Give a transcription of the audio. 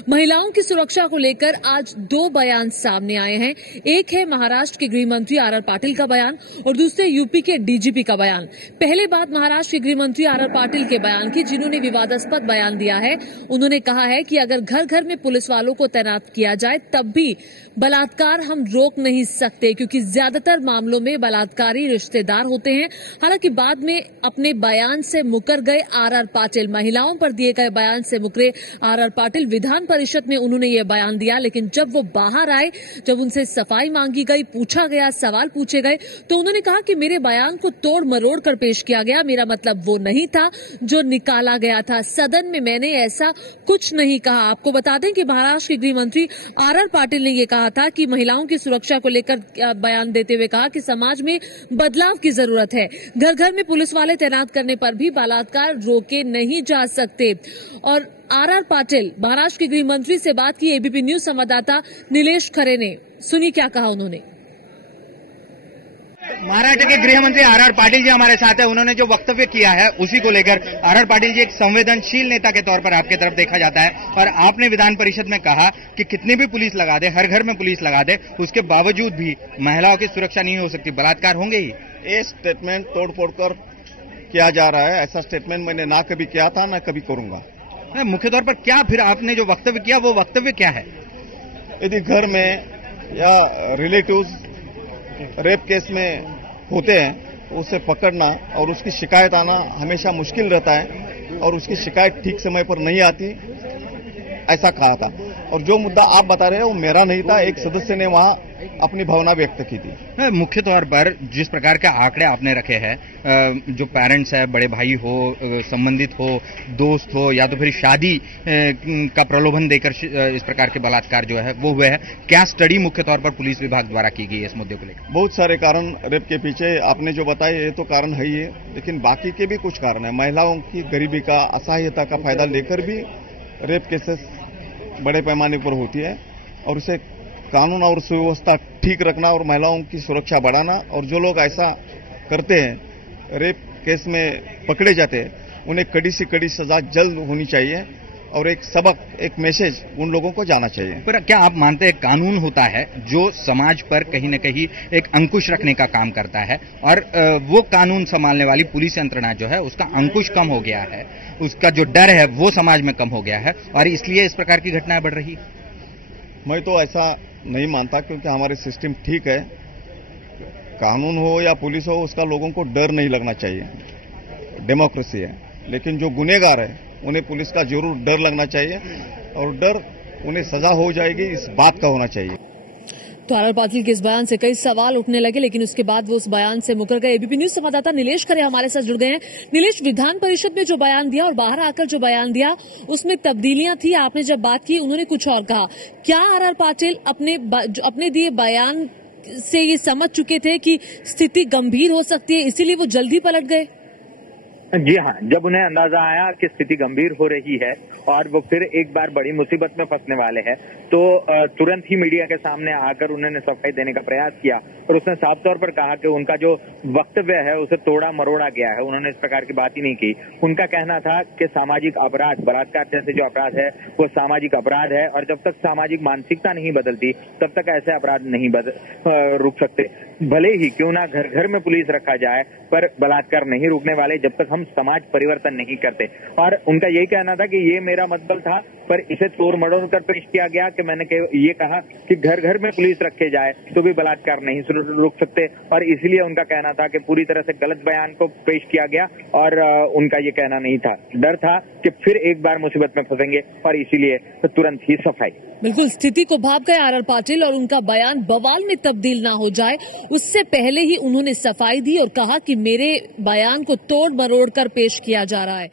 महिलाओं की सुरक्षा को लेकर आज दो बयान सामने आए हैं। एक है महाराष्ट्र के गृह मंत्री आर पाटिल का बयान और दूसरे यूपी के डीजीपी का बयान। पहले बात महाराष्ट्र के गृह मंत्री आर पाटिल के बयान की, जिन्होंने विवादास्पद बयान दिया है। उन्होंने कहा है कि अगर घर घर में पुलिस वालों को तैनात किया जाए तब भी बलात्कार हम रोक नहीं सकते, क्योंकि ज्यादातर मामलों में बलात्कारी रिश्तेदार होते हैं। हालांकि बाद में अपने बयान से मुकर गए आर पाटिल। महिलाओं पर दिए गए बयान से मुकरे आर पाटिल। विधान परिषद में उन्होंने ये बयान दिया, लेकिन जब वो बाहर आए, जब उनसे सफाई मांगी गई, पूछा गया, सवाल पूछे गए, तो उन्होंने कहा कि मेरे बयान को तोड़ मरोड़ कर पेश किया गया। मेरा मतलब वो नहीं था जो निकाला गया था। सदन में मैंने ऐसा कुछ नहीं कहा। आपको बता दें कि महाराष्ट्र के गृह मंत्री आर पाटिल ने यह कहा था कि महिलाओं की सुरक्षा को लेकर बयान देते हुए कहा कि समाज में बदलाव की जरूरत है। घर घर में पुलिस वाले तैनात करने पर भी बलात्कार रोके नहीं जा सकते। और आर पाटिल महाराष्ट्र के गृह मंत्री से बात की एबीपी न्यूज संवाददाता नीलेश खरे ने। सुनिए क्या कहा उन्होंने। महाराष्ट्र के गृह मंत्री आर पाटिल जी हमारे साथ है। उन्होंने जो वक्तव्य किया है उसी को लेकर आर पाटिल जी एक संवेदनशील नेता के तौर पर आपके तरफ देखा जाता है, और आपने विधान परिषद में कहा कि कितनी भी पुलिस लगा दे, हर घर में पुलिस लगा दे, उसके बावजूद भी महिलाओं की सुरक्षा नहीं हो सकती, बलात्कार होंगे ही। ये स्टेटमेंट तोड़ फोड़ कर किया जा रहा है। ऐसा स्टेटमेंट मैंने ना कभी किया था, ना कभी करूंगा। मुख्य तौर पर क्या फिर आपने जो वक्तव्य किया वो वक्तव्य क्या है? यदि घर में या रिलेटिव्स रेप केस में होते हैं तो उसे पकड़ना और उसकी शिकायत आना हमेशा मुश्किल रहता है, और उसकी शिकायत ठीक समय पर नहीं आती, ऐसा कहा था। और जो मुद्दा आप बता रहे हैं वो मेरा नहीं था, एक सदस्य ने वहां अपनी भावना व्यक्त की थी। मुख्य तौर पर जिस प्रकार के आंकड़े आपने रखे हैं, जो पेरेंट्स है, बड़े भाई हो, संबंधित हो, दोस्त हो, या तो फिर शादी का प्रलोभन देकर इस प्रकार के बलात्कार जो है वो हुए हैं, क्या स्टडी मुख्य तौर पर पुलिस विभाग द्वारा की गई है इस मुद्दे को लेकर? बहुत सारे कारण रेप के पीछे आपने जो बताए ये तो कारण है ही है, लेकिन बाकी के भी कुछ कारण है। महिलाओं की गरीबी का, असहायता का फायदा लेकर भी रेप केसेस बड़े पैमाने पर होती है, और उसे कानून और सुव्यवस्था ठीक रखना और महिलाओं की सुरक्षा बढ़ाना, और जो लोग ऐसा करते हैं, रेप केस में पकड़े जाते हैं, उन्हें कड़ी से कड़ी सजा जल्द होनी चाहिए, और एक सबक, एक मैसेज उन लोगों को जाना चाहिए। पर क्या आप मानते हैं कानून होता है जो समाज पर कहीं न कहीं एक अंकुश रखने का काम करता है, और वो कानून संभालने वाली पुलिस यंत्रणा जो है उसका अंकुश कम हो गया है, उसका जो डर है वो समाज में कम हो गया है, और इसलिए इस प्रकार की घटनाएं बढ़ रही? मैं तो ऐसा नहीं मानता, क्योंकि हमारे सिस्टम ठीक है। कानून हो या पुलिस हो, उसका लोगों को डर नहीं लगना चाहिए, डेमोक्रेसी है। लेकिन जो गुनहगार है उन्हें पुलिस का जरूर डर लगना चाहिए, और डर उन्हें सजा हो जाएगी इस बात का होना चाहिए। तो आर पाटिल के इस बयान से कई सवाल उठने लगे, लेकिन उसके बाद वो उस बयान से मुकर गए। एबीपी न्यूज संवाददाता नीलेश खरे हमारे साथ जुड़ गए हैं। नीलेश, विधान परिषद में जो बयान दिया और बाहर आकर जो बयान दिया उसमें तब्दीलियां थी। आपने जब बात की उन्होंने कुछ और कहा। क्या आर पाटिल अपने दिए बयान से ये समझ चुके थे कि स्थिति गंभीर हो सकती है, इसीलिए वो जल्दी पलट गए? जी हाँ, जब उन्हें अंदाजा आया कि स्थिति गंभीर हो रही है और वो फिर एक बार बड़ी मुसीबत में फंसने वाले हैं, तो तुरंत ही मीडिया के सामने आकर उन्होंने सफाई देने का प्रयास किया, और उसने साफ तौर पर कहा कि उनका जो वक्तव्य है उसे तोड़ा मरोड़ा गया है। उन्होंने इस प्रकार की बात ही नहीं की। उनका कहना था कि सामाजिक अपराध, बलात्कार जैसे जो अपराध है वो सामाजिक अपराध है, और जब तक सामाजिक मानसिकता नहीं बदलती तब तक ऐसे अपराध नहीं रुक सकते। भले ही क्यों ना घर घर में पुलिस रखा जाए, पर बलात्कार नहीं रुकने वाले जब तक हम समाज परिवर्तन नहीं करते। और उनका यही कहना था कि ये मेरा मतलब था, पर इसे तोड़ मरोड़ कर पेश किया गया कि मैंने ये कहा कि घर घर में पुलिस रखे जाए तो भी बलात्कार नहीं रुक सकते, और इसलिए उनका कहना था कि पूरी तरह से गलत बयान को पेश किया गया, और उनका ये कहना नहीं था। डर था कि फिर एक बार मुसीबत में फंसेंगे, और इसीलिए तो तुरंत ही सफाई। बिल्कुल, स्थिति को भाप गए आर पाटिल, और उनका बयान बवाल में तब्दील ना हो जाए उससे पहले ही उन्होंने सफाई दी और कहा कि मेरे बयान को तोड़ मरोड़ कर पेश किया जा रहा है।